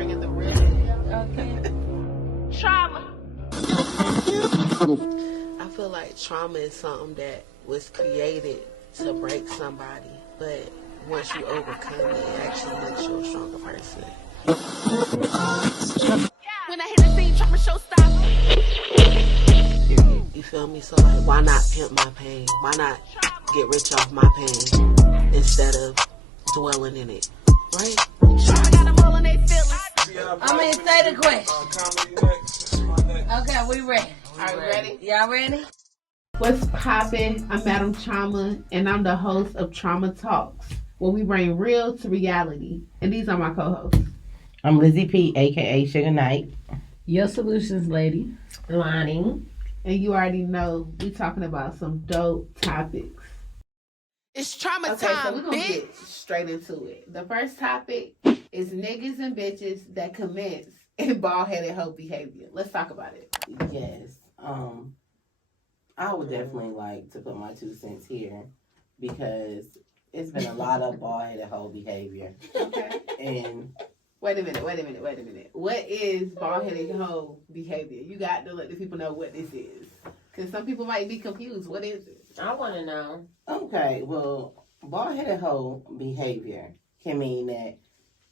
bringing the real. Okay. Trauma. I feel like trauma is something that was created to break somebody, but once you overcome it, it actually makes you a stronger person. When I hit the scene, trauma showstopper. You feel me? So like, why not pimp my pain? Why not get rich off my pain instead of dwelling in it? Right? Trauma got them all in their feelings. Say the question. Okay, we ready. Are we ready? Y'all ready? What's poppin'? I'm Madam Trauma, and I'm the host of Trauma Talks, where we bring real to reality. And these are my co-hosts. I'm Lizzie P, aka Sugar Knight. Your solutions, lady. Lonnie. And you already know we talking about some dope topics. It's trauma Okay, time, so we're gonna bitch. get straight into it. The first topic is niggas and bitches that commence in bald-headed hoe behavior. Let's talk about it. Yes. I would definitely like to put my 2 cents here because it's been a lot of bald-headed hoe behavior. Okay. And Wait a minute. What is bald-headed hoe behavior? You got to let the people know what this is. Because some people might be confused. What is it? I want to know. okay, well, bald-headed hoe behavior can mean that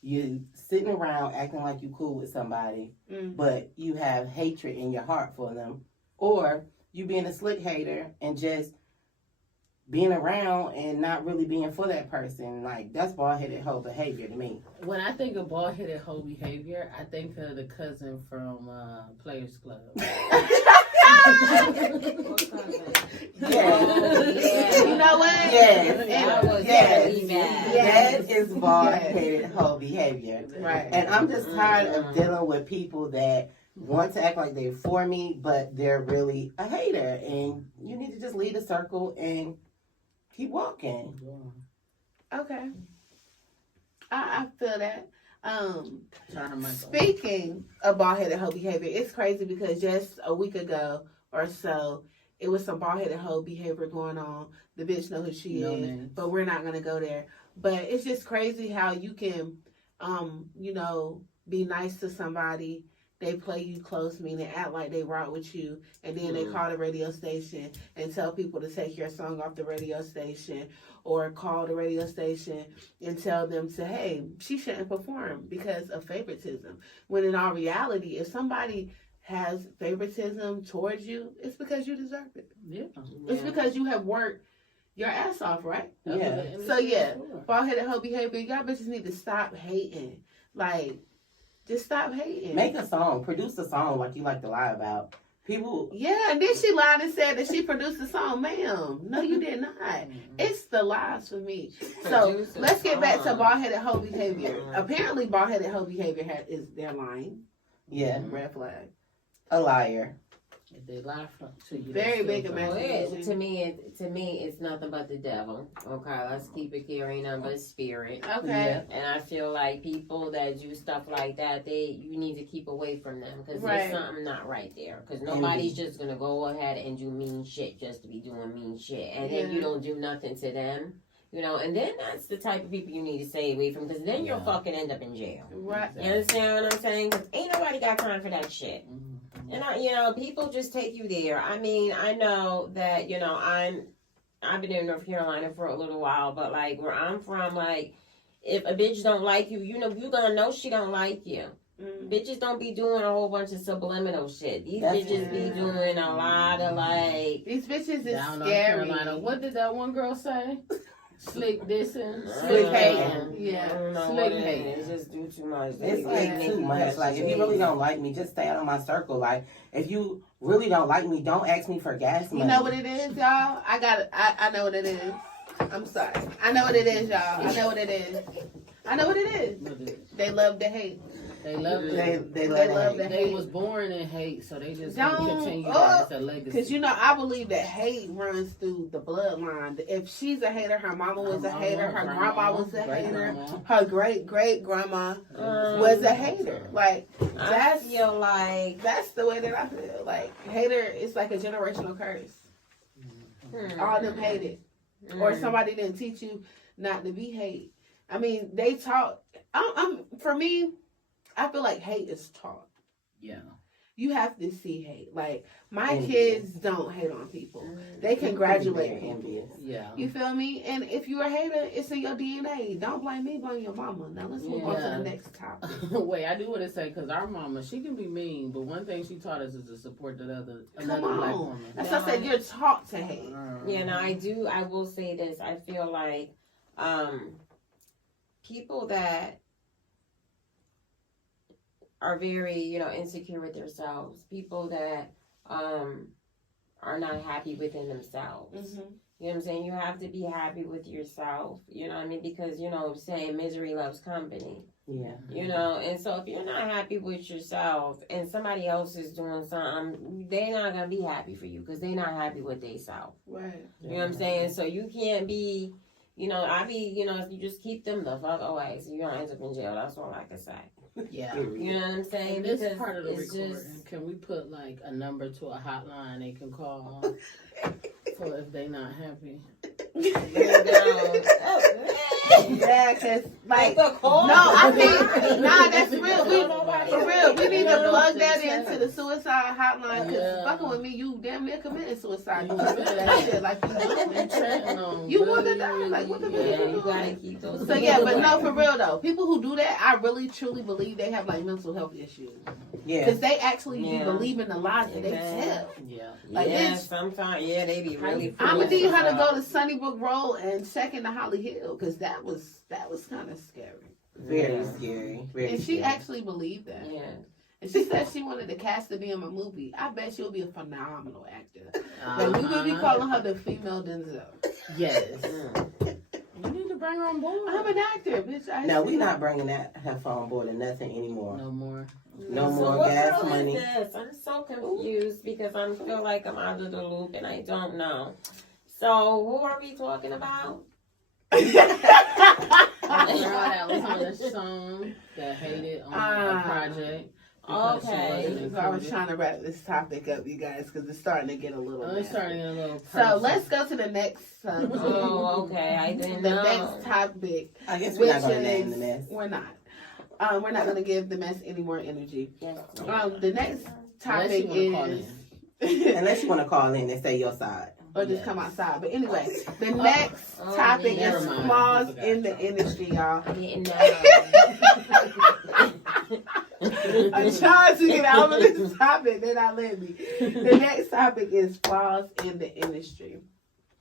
you sitting around acting like you cool with somebody, but you have hatred in your heart for them, or you being a slick hater and just being around and not really being for that person. Like, that's bald-headed hoe behavior to me. When I think of bald-headed hoe behavior, I think of the cousin from Players Club. Yes. You know what? That is bald-headed hoe behavior. Right. And I'm just tired of dealing with people that want to act like they're for me, but they're really a hater. And you need to just leave the circle and keep walking. Okay. I feel that. Trying to Speaking of bald-headed hoe behavior, it's crazy because just a week ago or so, it was some bald-headed hoe behavior going on. The bitch know who she No is, names. but we're not gonna go there. But it's just crazy how you can, be nice to somebody. They play you close, meaning act like they rock with you, and then they call the radio station and tell people to take your song off the radio station, or call the radio station and tell them to, hey, she shouldn't perform because of favoritism. When in all reality, if somebody has favoritism towards you, it's because you deserve it. Yeah. It's because you have worked your ass off, right? Yeah. So yeah, bald-headed hoe behavior, y'all bitches need to stop hating. Like, just stop hating. Make a song. Produce a song like you like to lie about. People. Yeah, and then she lied and said that she produced the song. Ma'am, no, you did not. It's the lies for me. So let's get back to bald-headed hoe behavior. Apparently, bald-headed hoe behavior is they're lying. Yeah. Red flag. A liar. If they lie to you, Very big still imagination. To me, it's nothing but the devil. Okay, let's keep it carrying on, but spirit. Okay. And I feel like people that do stuff like that, you need to keep away from them because Right. there's something not right there. Because nobody's just gonna go ahead and do mean shit just to be doing mean shit, and then you don't do nothing to them. And then that's the type of people you need to stay away from because then you'll fucking end up in jail. Right. You understand what I'm saying? Because ain't nobody got time for that shit. And people just take you there. I mean, I know that, I've been in North Carolina for a little while, but like where I'm from, like if a bitch don't like you, you're gonna know she don't like you. Bitches don't be doing a whole bunch of subliminal shit. These bitches be doing a lot of like. These bitches is down North scary. Carolina. What did that one girl say? Slick dissing. Slick hating. Yeah. I don't know Slick what it hating. is. Just do too much. It's They like make too you much. press Like, if you your really face. don't like me, just stay out of my circle. Like, if you really don't like me, don't ask me for gas money. You know what it is, y'all? I know what it is. I'm sorry. I know what it is, y'all. I know what it is. They love to hate. They love it. They They love love to to hate. They was born in hate, so they just Don't- continue that as a legacy. Because, I believe that hate runs through the bloodline. If she's a hater, her mama was a hater, her grandma was a hater, her great-great-grandma was a hater. Like, I feel like that's the way that I feel. Like, hater is like a generational curse. All them hated. Or somebody didn't teach you not to be hate. I mean, they taught. For me, I feel like hate is taught. Yeah. You have to see hate. Like, my Envious. kids don't hate on people. They congratulate people. Envious. Yeah. You feel me? And if you're a hater, it's in your DNA. Don't blame me, blame your mama. Now let's move on to the next topic. Wait, I do want to say, because our mama, she can be mean, but one thing she taught us is to support another black woman. That's what I said. You're taught to hate. Yeah, no, I will say this. I feel like people that are very, insecure with themselves, people that are not happy within themselves. Mm-hmm. You know what I'm saying? You have to be happy with yourself. You know what I mean? Because, saying misery loves company. Yeah. And so if you're not happy with yourself and somebody else is doing something, they're not going to be happy for you because they're not happy with themselves. Right. You know what I'm saying? So you can't be, if you just keep them the fuck away, so you're going to end up in jail. That's all I can say. Yeah. You know what I'm saying? And this Because part of the it's recording, can we put like a number to a hotline they can call for if they not happy? Yeah, because, like, no, no, I think, that's real. For real, we need to plug that into the suicide hotline, because fucking with me, you damn near committed suicide. You that shit, like, you want to die, like, what the fuck you gotta keep those. So, yeah, but no, for real, though, people who do that, I really, truly believe they have, like, mental health issues. Yeah. Because they actually be believing the lies that they tell. Yeah. Like, sometimes, they be really. I'm gonna need her to go to Sunnybrook Road and check into Holly Hill, because that was kind of scary. Very scary. Very And scary. she actually believed that. Yeah. And she said she wanted to cast to be in my movie. I bet she'll be a phenomenal actor. Like, we will be calling her the female Denzel. Yes. You need to bring her on board. I'm an actor, bitch. No, we're not bringing her on board or nothing anymore. No more. No So more what gas girl money. Is this? I'm so confused because I feel like I'm out of the loop and I don't know. So who are we talking about? The girl that was on the song that hated on a project. Okay. So I was trying to wrap this topic up, you guys, because it's starting to get a little. It's starting a little. So let's go to the next subject. Oh, okay. I didn't know. The next topic. I guess we're not going to name the mess. We're not. We're not going to give the mess any more energy. Yes. The next topic is. Unless you want to call in and say your side. Or just come outside. But anyway, the next topic is flaws in the industry, y'all. I didn't know. I'm trying to get out of this topic, they're not letting me. The next topic is flaws in the industry.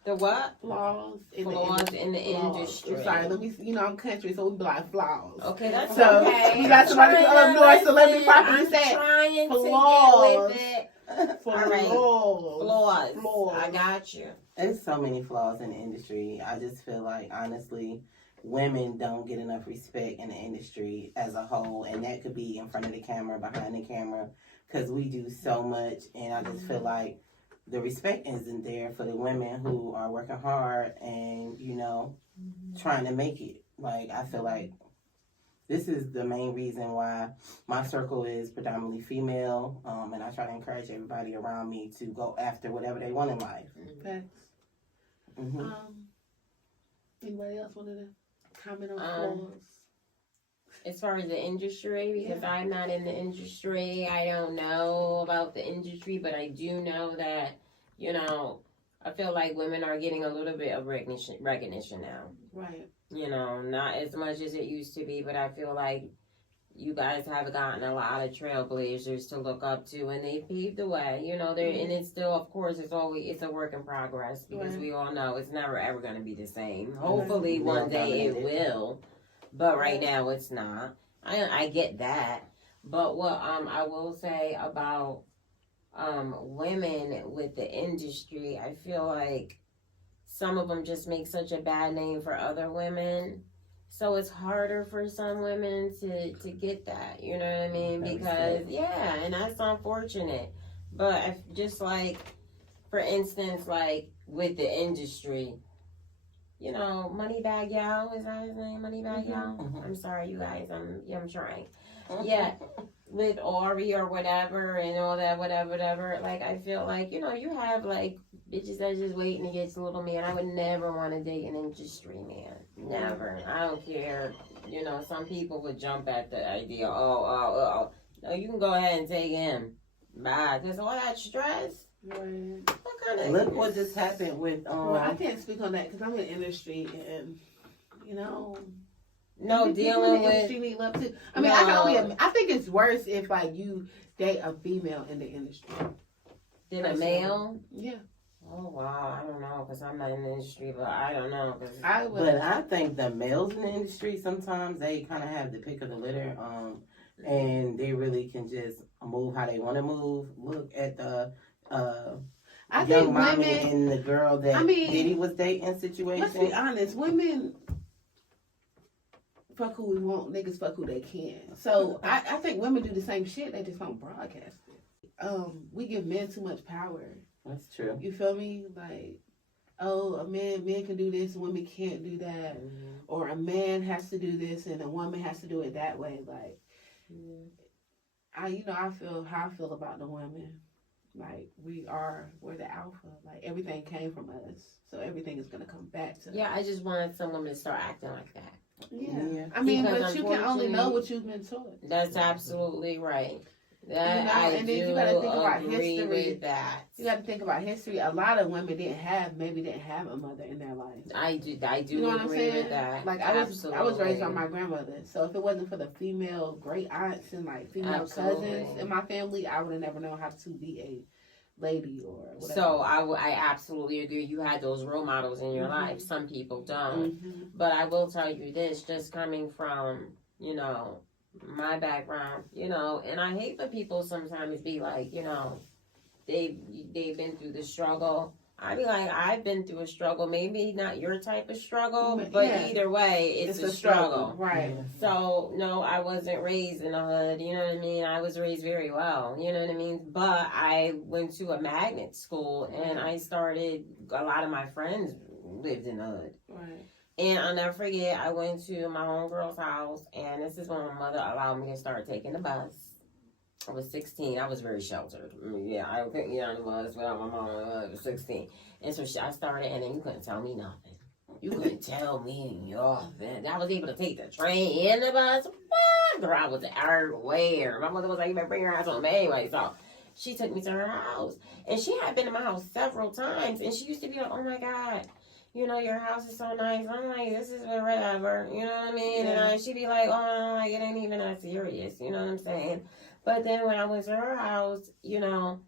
The what? Flaws in the industry. I'm sorry, let me. I'm country, so we be like flaws. Okay, that's so okay. You got somebody from up north, so let me properly I'm say trying flaws. to get with it. Flaws. Flaws. I got you. There's so many flaws in the industry. I just feel like, honestly, women don't get enough respect in the industry as a whole, and that could be in front of the camera, behind the camera, because we do so much, and I just feel like the respect isn't there for the women who are working hard and, trying to make it. Like, I feel like this is the main reason why my circle is predominantly female, and I try to encourage everybody around me to go after whatever they want in life. Facts. Mm-hmm. Anybody else wanted to comment on flaws? As far as the industry, because I'm not in the industry, I don't know about the industry, but I do know that, I feel like women are getting a little bit of recognition now. Right. Not as much as it used to be, but I feel like you guys have gotten a lot of trailblazers to look up to, and they paved the way. And it's still, of course, it's a work in progress, because we all know it's never ever going to be the same. Hopefully one day it will, but right now it's not. I get that, but what I will say about women with the industry, I feel like some of them just make such a bad name for other women. So it's harder for some women to get that, you know what I mean? Because, and that's unfortunate. But just like, for instance, like with the industry, Moneybag Yo, is that his name? Moneybag Yo? I'm sorry, you guys, I'm trying. Yeah, with Ori or whatever and all that, whatever. Like, I feel like, you know, you have like bitches that just waiting to get a little man. I would never want to date an industry man. Never. I don't care. You know, some people would jump at the idea, oh. No, you can go ahead and take him. Bye. Because all that stress. Right. What kind of. Look what just happened with. Well, I can't speak on that because I'm in the industry and, you know. No, people dealing in the with. industry need love too. I mean, I think it's worse if like you date a female in the industry Than a male? Yeah. Oh, wow. I don't know because I'm not in the industry, but I don't know. But I think the males in the industry, sometimes they kind of have the pick of the litter. And they really can just move how they want to move. Look at the young mommy and the girl that Diddy was dating situation. Let's be honest, women fuck who we want, niggas fuck who they can. So I think women do the same shit, they just don't broadcast it. We give men too much power. That's true. You feel me? Like, oh, men can do this, women can't do that. Mm-hmm. Or a man has to do this and a woman has to do it that way. Like, I feel how I feel about the women. Like, we're the alpha. Like, everything came from us. So everything is going to come back to us. Yeah, I just wanted some women to start acting like that. Yeah. I mean, because but you can only know what you've been taught. That's absolutely right. That and then you got to think about history. With that. You got to think about history. A lot of women didn't have a mother in their life. I do you know what I'm saying? With that. Like I was raised by my grandmother. So if it wasn't for the female great aunts and like female cousins in my family, I would have never known how to be a lady or whatever. So I absolutely agree. You had those role models in your life. Some people don't. But I will tell you this, just coming from, you know, my background, you know, and I hate for people sometimes be like, you know, they've been through the struggle. I be like, I've been through a struggle, maybe not your type of struggle, but either way, it's a struggle. Right. So, no, I wasn't raised in the hood, you know what I mean? I was raised very well, you know what I mean? But I went to a magnet school, and a lot of my friends lived in the hood. Right. And I'll never forget, I went to my homegirl's house, and this is when my mother allowed me to start taking the bus. I was 16. I was very sheltered. I couldn't get on the bus without my mom. I was 16. And so I started, and then you couldn't tell me nothing. You couldn't tell me nothing. I was able to take the train and the bus. What? Girl, I was everywhere. My mother was like, you better bring your ass home anyway. So she took me to her house. And she had been in my house several times. And she used to be like, oh, my God. You know, your house is so nice. I'm like, this is whatever. You know what I mean? Yeah. And she'd be like, oh, like, it ain't even that serious. You know what I'm saying? But then when I went to her house, you know,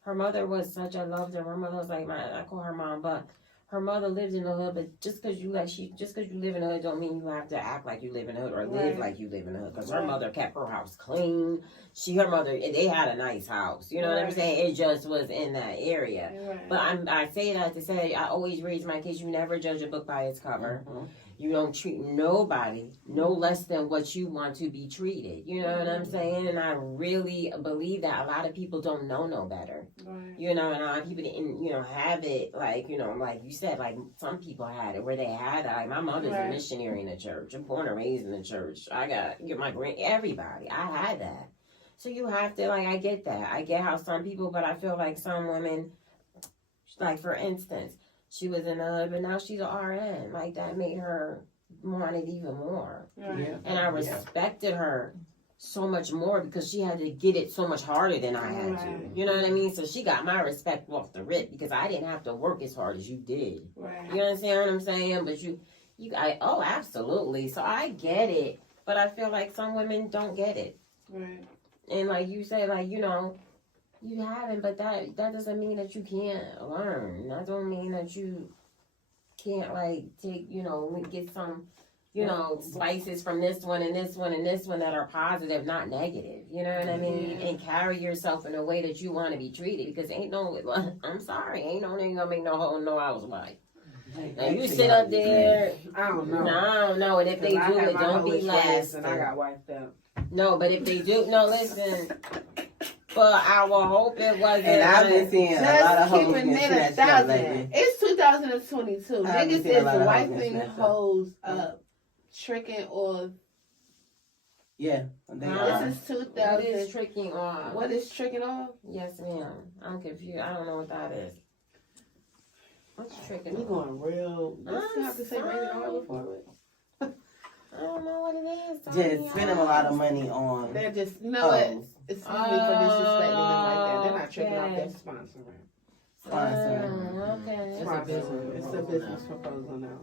her mother was such, I loved her. Her mother was like, I call her mom, but her mother lived in the hood. But just because you live in the hood don't mean you have to act like you live in the hood or live like you live in the hood. Because her mother kept her house clean. They had a nice house. You know what I'm saying? It just was in that area. Right. But I say that to say, I always raise my kids, you never judge a book by its cover. Mm-hmm. You don't treat nobody no less than what you want to be treated. You know what I'm saying? And I really believe that a lot of people don't know no better. Right. You know, and a lot of people didn't, you know, have it like, you know, like you said, like some people had it where they had it. Like my mother's a missionary in the church. I'm born and raised in the church. I got everybody. I had that. So you have to, like, I get that. I get how some people, but I feel like some women, like for instance, she was in the hood, but now she's an RN. Like, that made her want it even more. Right. Yeah. And I respected her so much more because she had to get it so much harder than I had to. You know what I mean? So she got my respect off the rip because I didn't have to work as hard as you did. Right. You understand what I'm saying? But absolutely. So I get it, but I feel like some women don't get it. Right. And like you say, like, you know, you haven't, but that doesn't mean that you can't learn. That don't mean that you can't, like, take, you know, get some, you know, slices from this one and this one and this one that are positive, not negative. You know what I mean? And carry yourself in a way that you want to be treated. Because I'm sorry, ain't no nigga gonna make no hoe no housewife. Now you sit up there. I don't know. No, I don't know. And if they do it, don't be last. And I got wiped out. No, but if they do, listen. But I will hope it wasn't. And I've been seeing a lot of hoes getting snatched up lately. It's 2022. Niggas is wiping hoes up, tricking or Yeah. They Huh? This is What 2000. is tricking off? What is tricking off? Yes, ma'am. I'm confused. I don't know what that is. What's tricking We off? going real. Let's I'm have to say rated R sorry. before it. I don't know what it is. just spending a lot of money on. They're just, you know what? Oh. Excuse me for disrespecting them like that. They're not tricking off, Okay. they're sponsoring. Okay. It's a Sponsoring. business It's a proposal business now. proposal now.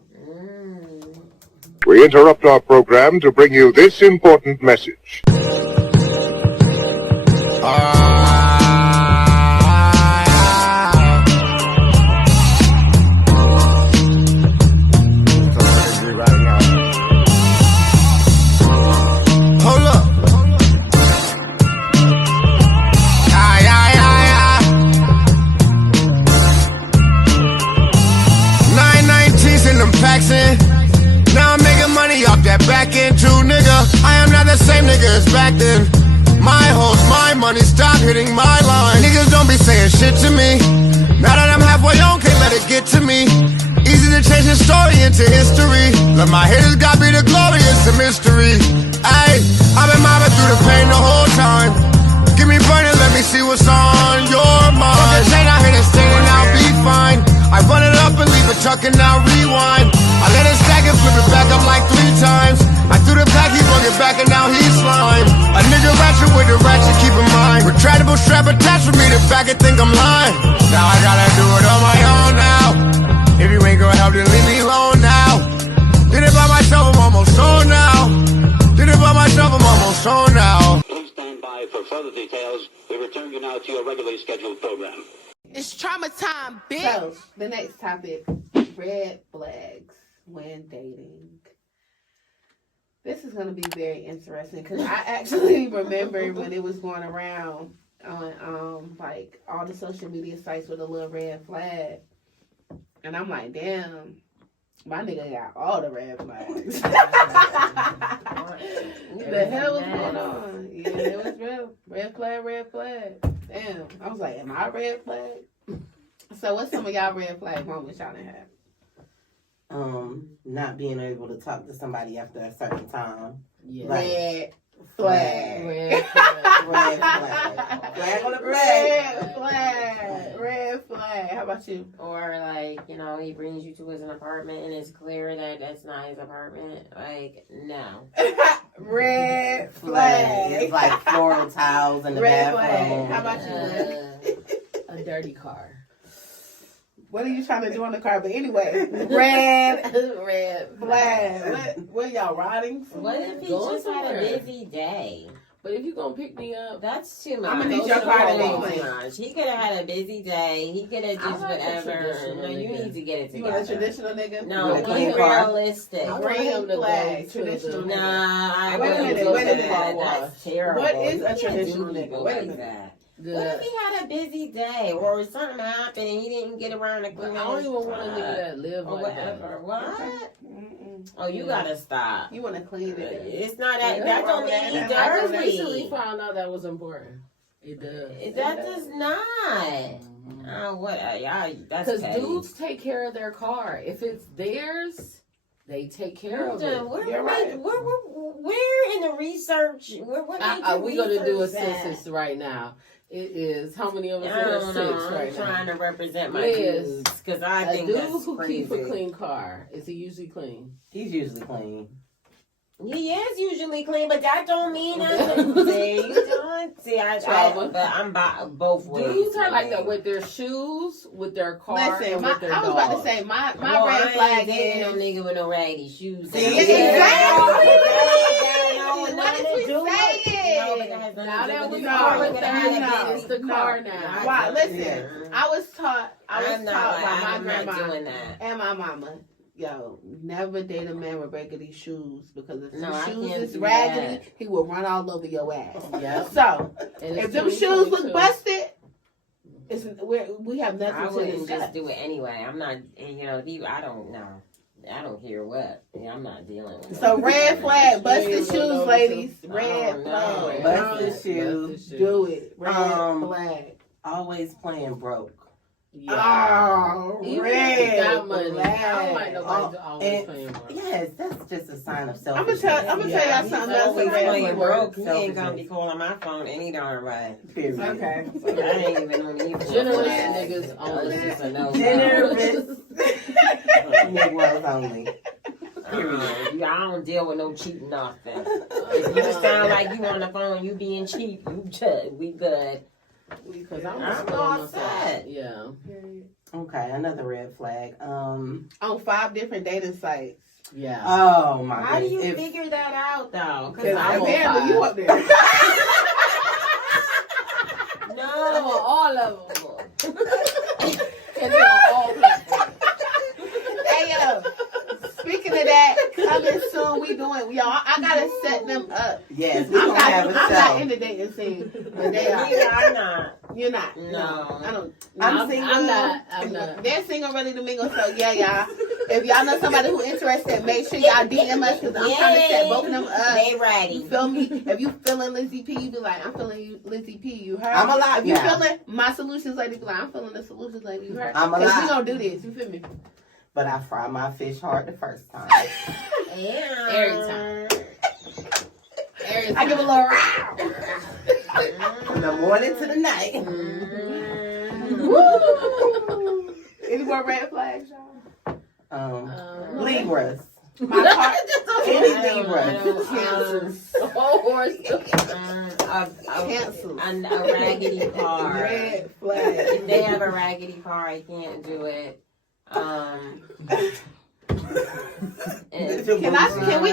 We interrupt our program to bring you this important message. Hold up. 919s in them packs in. Now I'm making money off that back end too, nigga. I am not the same nigga as back then. My hoes, my money, stop hitting my line. Niggas don't be saying shit to me. Now that I'm halfway on, can't let it get to me. Easy to change the story into history. Let my haters God be the glory, it's a mystery. Ayy, I've been mobbing through the pain the whole time. Give me brain and let me see what's on your mind. Put the chain out here and stand and I'll be fine. I run it up and leave it tuck and now rewind. I let it stack and flip it back up like 3 times. I threw the pack, he brought it back and now he's slime. A nigga ratchet with the ratchet, keep in mind. Retractable strap attached with me, the back and think I'm lying. Now I gotta do it on my own now. If you ain't gonna help, then leave me alone now. Did it by myself, I'm almost on now. Did it by myself, I'm almost on now. Please stand by for further details. We return you now to your regularly scheduled program. It's trauma time, bitch. So, the next topic, red flags when dating. This is going to be very interesting because I actually remember when it was going around on like all the social media sites with a little red flag. And I'm like, damn, my nigga got all the red flags. What the hell was going on? Yeah, it was real. Red flag, red flag. Damn. I was like, am I a red flag? So what's some of y'all red flag moments y'all done had? Not being able to talk to somebody after a certain time. Yeah. Red flag. Red flag. Red flag. Flag on the Red flag. Red flag. How about you? Or like, you know, he brings you to his apartment and it's clear that that's not his apartment. Like, no. Red Flag. flag. It's like floral tiles in the Red bathroom. flag. How about you? A dirty car. What are you trying to do on the car? But anyway, red Red flag. What y'all riding? What if he Going just had a somewhere. busy day? But if you gonna pick me up, That's too much. I'ma need Those your are car to all be too clean. much. He could have had a busy day. He could have I just like a whatever. traditional No, you nigga. need to get it You want a together. traditional nigga? No, With a be clean car. realistic. I want Green him to flag, go to traditional the. nigga. Nah, I Wait a wouldn't minute, do wait a that. minute. That's terrible. What is You a can't do traditional people nigga? Wait a like minute. that. The What if he had a busy day or something happened and he didn't get around to but cleaning I don't his even want a nigga truck that live or like that. whatever. What? Mm-mm. Oh, you gotta stop. You want to clean it? It's not that. Yeah, That don't wrong with mean he that. I just recently dirty. found out that was important. It does. That does not. Oh, what? Yeah, that's Because petty. dudes take care of their car. If it's theirs, they take care of it. We're in the research. What We're going to do a census right now. It is, how many of us I in don't a know. six I'm right trying now? to represent my Liz, dudes because I A think dude that's who crazy. keeps a clean car, is he usually clean? He's usually clean. He is usually clean, but that don't mean nothing. See, you don't see. But I'm both ways. Dudes are like that with their shoes, with their car, Listen, and with their I was about to dog. say my Well, red I flag ain't dating no is. nigga with no raggedy shoes. See, on. exactly. What is we saying? Now that we No, are with no, that, no, it's the no. car now. Why? Listen, Yeah. I was taught by I'm my not grandma doing that. and my mama. Yo, never date a man with raggedy shoes because if No, the I shoes can't is do raggedy, that. he will run all over your ass. Yep. So And if it's them shoes 2022. look busted, we have I nothing to wouldn't discuss. just do it anyway. I'm not, you know, I don't know. I don't care what. I'm not dealing with it. So red flag, busted Yeah, shoes, no, ladies. I Red don't flag. know. Busted shoes. Busted Do it. Red Um, flag. Always playing broke. Yeah. Oh, Even if you red got money, I don't like flag. nobody always and- playing broke. Yes, that's just a sign of I'm selfishness. gonna tell y'all something else. Always about playing that. broke. He ain't gonna Selfishness. be calling my phone any darn way. Period. Okay. So I ain't even on you. Generous Yeah. niggas only. It's just a no. Generous Negroes only. I don't deal with no cheap nothing. If you sound like you on the phone, you being cheap, you good. We good. Because I'm I'm just all myself. set. Yeah. Okay, another red flag. On 5 different dating sites. Yeah. Oh my How do you goodness. figure that out though? Because I'm on apparently five. you up there. I'm No. on all of them. And they're on all platforms. Hey yo, speaking of that, coming soon, we doing y'all. I gotta set them up. Yes, we're gonna have a I'm not in show. the dating scene, but they are. Yeah, I'm not. You're not. No. I don't. I'm single. I'm not. They're single, ready to mingle. So yeah, y'all. If y'all know somebody who interested, make sure y'all DM us because I'm trying to set both of them up. They You ready. feel me? If you feeling Lizzie P, you be like, I'm feeling you, Lizzie P. You heard? I'm alive If you now. feeling my solutions lady, be like, I'm feeling the solutions lady. You heard? I'm 'Cause alive. we gonna do this. You feel me? But I fry my fish hard the first time. Yeah. Every time. Every time. I give a little round. From the morning to the night. Woo! Any more red flags, y'all? Libras. My heart. Any I Libras. don't, Cancers. The whole horse. Cancels. a raggedy car. Red flag. If they have a raggedy car, I can't do it. Can we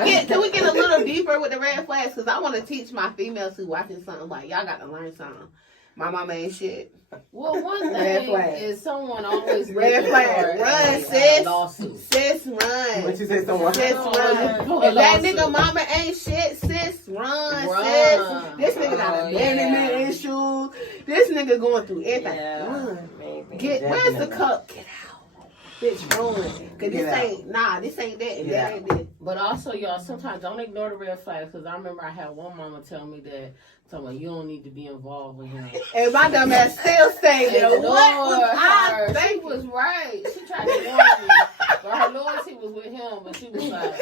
get a little deeper with the red flags? Because I want to teach my females who watching something like y'all got to learn something. My mama ain't shit. Well, one Red thing flag. is someone always Red looking flag. for Run, a sis. lawsuit. Sis, run. What you say, someone? Sis, Oh, run. for a If that lawsuit. nigga mama ain't shit, sis, run, Run. sis. This nigga got Oh, abandonment yeah. issues. This nigga going through everything. Yeah, Run. maybe. Get where's the Definitely. cup? Get out, bitch. Run. Cause Get this out. ain't this ain't that. Get That out. ain't this. But also, y'all, sometimes don't ignore the red flags because I remember I had one mama tell me that, you don't need to be with him. And my dumb ass still stayed there. Ignore What was I her. She thinking? was right. She tried to warn me. But her loyalty was with him, but she was like,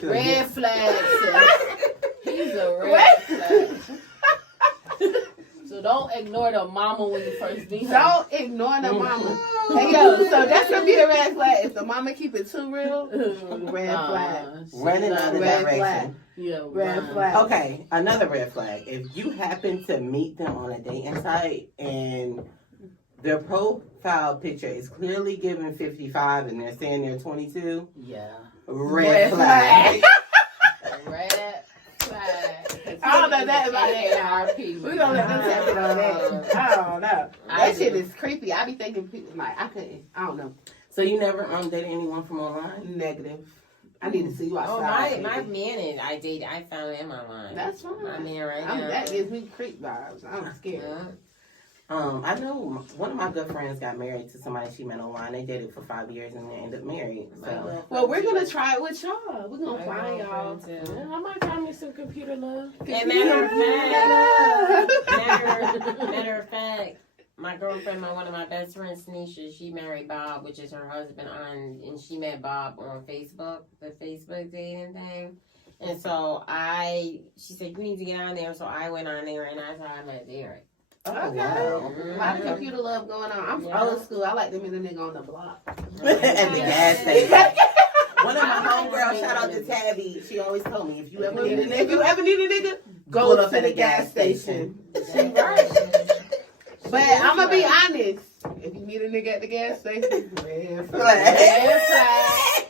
red flag, sis. He's a red flag. So don't ignore the mama when you first meet her. Don't ignore the mama. Hey yo, so that's gonna be the red flag. If the mama keep it too real, red flag. Running out of Red direction. flag. Yeah, Red run. flag. Okay, another red flag. If you happen to meet them on a dating site and their profile picture is clearly giving 55 and they're saying they're 22, Yeah. red flag. Red flag. I don't know that about that. AARP. We gonna let them take it on that. I don't know. I That shit do. is creepy. I be thinking people like I couldn't. I don't know. So you never dated anyone from online? Negative. I need to see you Oh, outside. my baby. man and I dated. I found him online. That's fine. My man right I'm, now. that gives me creep vibes. I'm scared. Yeah. I know one of my good friends got married to somebody she met online. They dated for 5 years and they ended up married. So Well, we're gonna try it with y'all. We're gonna find y'all. Yeah, I might find me some computer love. And matter of fact, my girlfriend, one of my best friends, Tanisha, she married Bob, which is her husband, and she met Bob on Facebook, the Facebook dating thing. And so she said, you need to get on there. So I went on there and that's how I met Derek. Okay. wow. A lot of computer love going on. I'm Yeah. old school. I like them in the nigga on the block. At the gas station. One of my homegirls, shout out to Tabby, she always told me, if you ever need a If you nigga, ever need a nigga, Pull go up to at the a gas gas station. station. But I'm gonna be honest. If you need a nigga at the gas station, red flag. Red flag.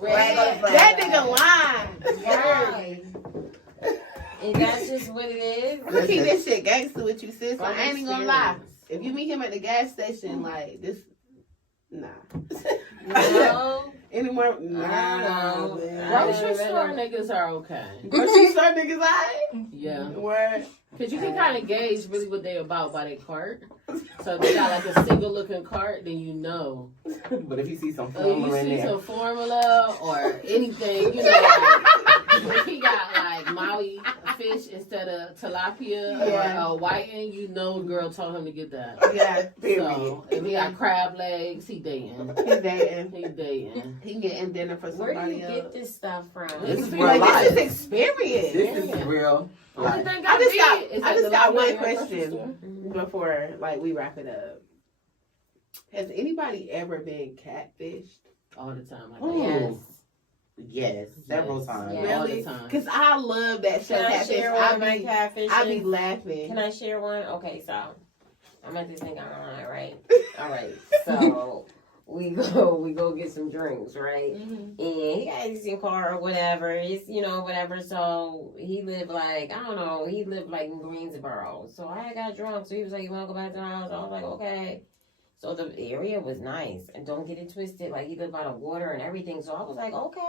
Red flag. That nigga lying. Yeah. And that's just what it is. I'm gonna keep this shit gangster with you, sis. I ain't even gonna lie. If you meet him at the gas station, like this, nah. No. Anymore? No. Grocery store niggas are okay. Grocery store niggas, alright? Yeah. Word. Because you can kind of gauge really what they about by their cart. So if they got like a single looking cart, then you know. But if you see some If formula you in see there, some formula or anything, you know, like, if he got like Maui catfish instead of tilapia or whiting, you know, the girl told him to get that. Yeah, So if he got crab legs, he dating. he's dating. He dating. He getting dinner for Where somebody do you else. get this stuff from? This is Be real like, life. this is experience. This is real Only life. thing I just got one grocery question store. before like we wrap it up. Has anybody ever been catfished? All the time. Like Ooh. yes. Yes, several Yes. times. Yeah. All Really? the time. Because I love that show. Can I Catfish. share one of my catfishes? I be laughing. Can I share one? Okay, so I'm at this thing online, right? All right, so we go get some drinks, right? And he got his car or whatever. It's whatever. So he lived like in Greensboro. So I got drunk. So he was like, "You want to go back to the house?" I was like, "Okay." So the area was nice, and don't get it twisted. Like he lived by the water and everything. So I was like, "Okay."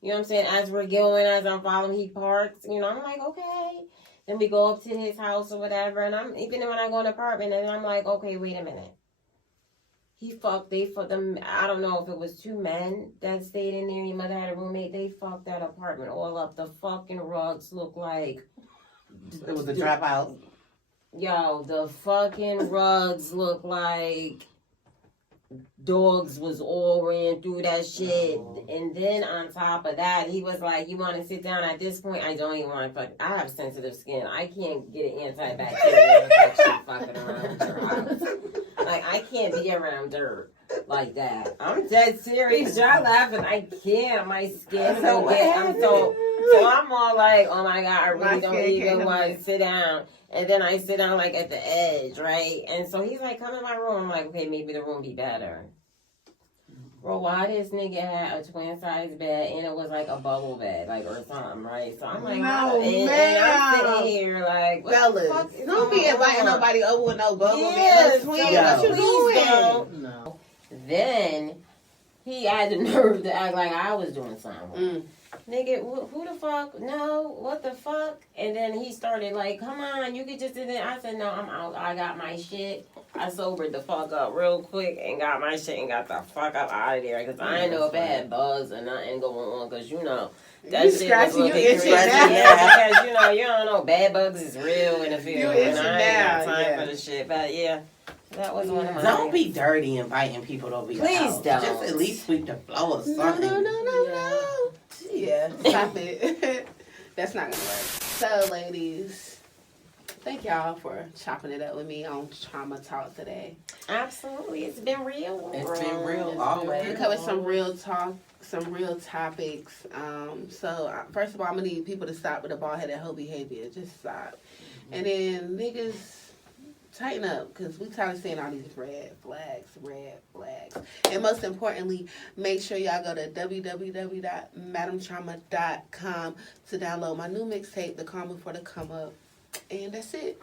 You know what I'm saying? As we're going, as I'm following, he parks. I'm like, "Okay." Then we go up to his house or whatever, and I'm even when I go in the apartment, and I'm like, "Okay, wait a minute." They fucked them. I don't know if it was two men that stayed in there. Your mother had a roommate. They fucked that apartment all up. The fucking rugs look like It was a dropout. Yo, the fucking rugs look like dogs was all ran through that shit. And then on top of that, he was like, "You want to sit down?" At this point, I don't even want to fuck. I have sensitive skin. I can't get an antibacterial infection fucking around your house. Like, I can't be around dirt like that. I'm dead serious. Y'all laughing. I can't. My skin will get. So I'm all like, "Oh my God, I really don't even want to sit down." And then I sit down like at the edge, right? And so he's like, "Come in my room." I'm like, "Okay, maybe the room be better." Bro, why this nigga had a twin size bed and it was like a bubble bed, like or something, right? So I'm like, and I'm sitting here like, what the fuck Fellas, is don't be going inviting on? nobody over with no bubble Yes, bed. Twin, so what you please doing? don't. No. Then he had the nerve to act like I was doing something. Nigga, who the fuck? No, what the fuck? And then he started like, "Come on, you could just do that." I said, "No, I'm out. I got my shit." I sobered the fuck up real quick and got my shit and got the fuck up out of there because I didn't know if I had buzz or nothing going on because that You shit was scratching, you looking itching crazy. now. Yeah, because you don't know, bad bugs is real in the field. You And itching I ain't got now, time yeah. for the shit. But yeah, that was one of my. Don't be dirty inviting people over your Please house. don't. Just at least sweep the floor or No, something. no. Yeah, stop it. That's not gonna work. So, ladies, thank y'all for chopping it up with me on Trauma Talk today. Absolutely, it's been real. It's been real We always. covered some real talk, some real topics. First of all, I'm gonna need people to stop with the bald-headed hoe behavior. Just stop. And then niggas, tighten up, because we tired of seeing all these red flags. And most importantly, make sure y'all go to www.madamtrauma.com to download my new mixtape, The Calm Before the Come Up. And that's it.